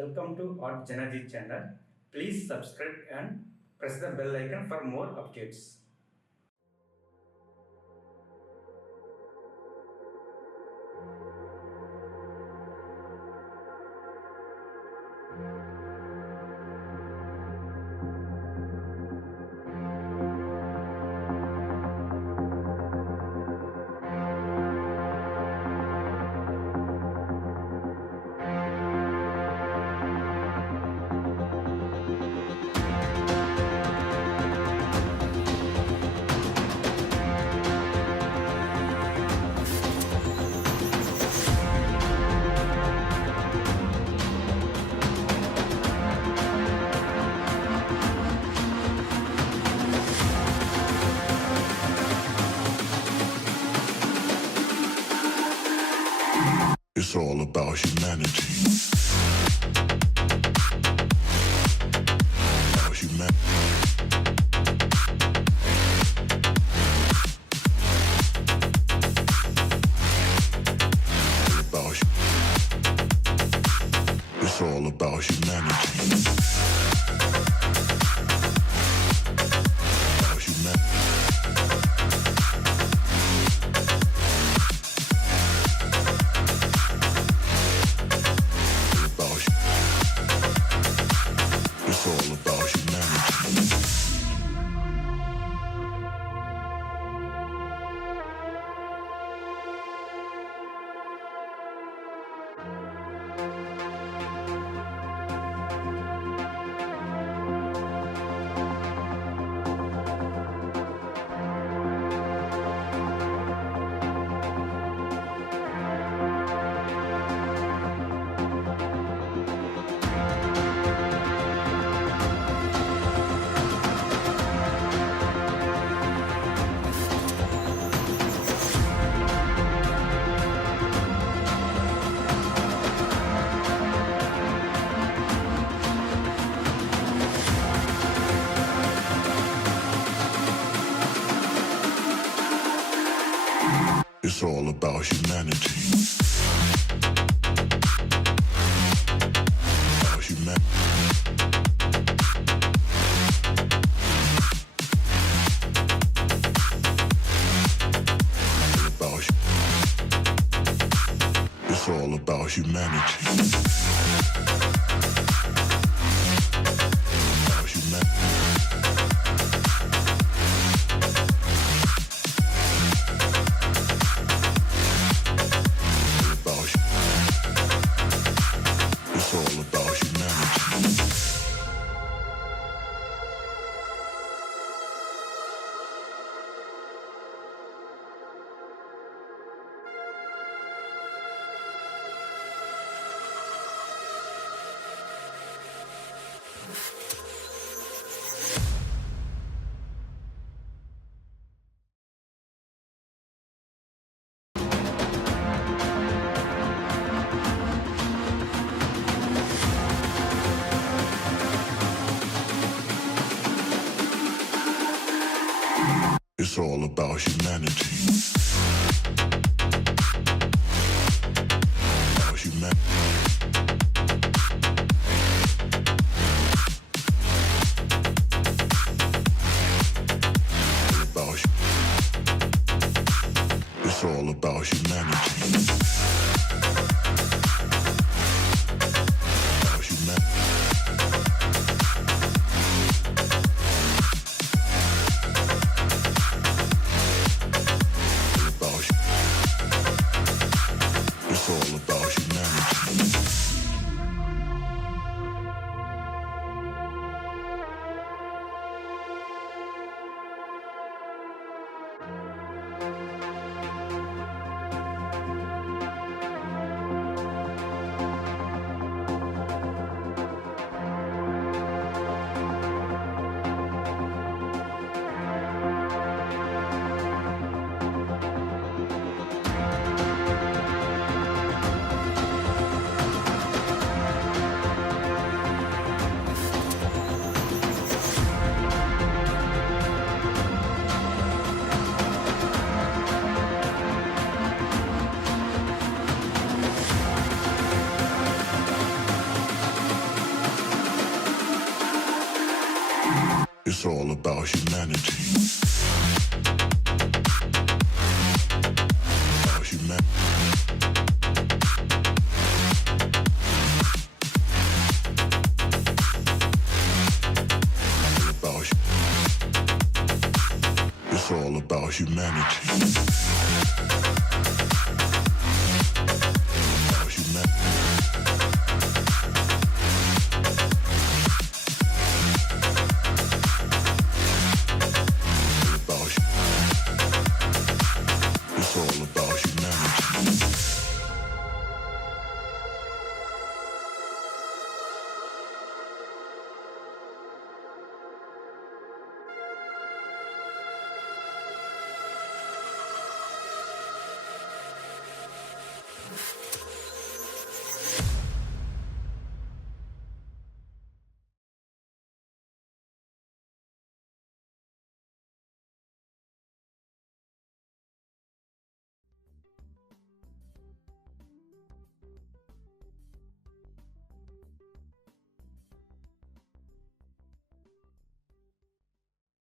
Welcome to JanaG channel. Please subscribe and press the bell icon for more updates. It's all about humanity. About humanity. It's all about humanity. About humanity. It's all about humanity. It's all about humanity. About humanity. It's all about humanity. About humanity. It's all about humanity. It's all about humanity. About humanity. It's all about humanity. About humanity. It's all about humanity. It's all about humanity. About humanity. It's all about humanity.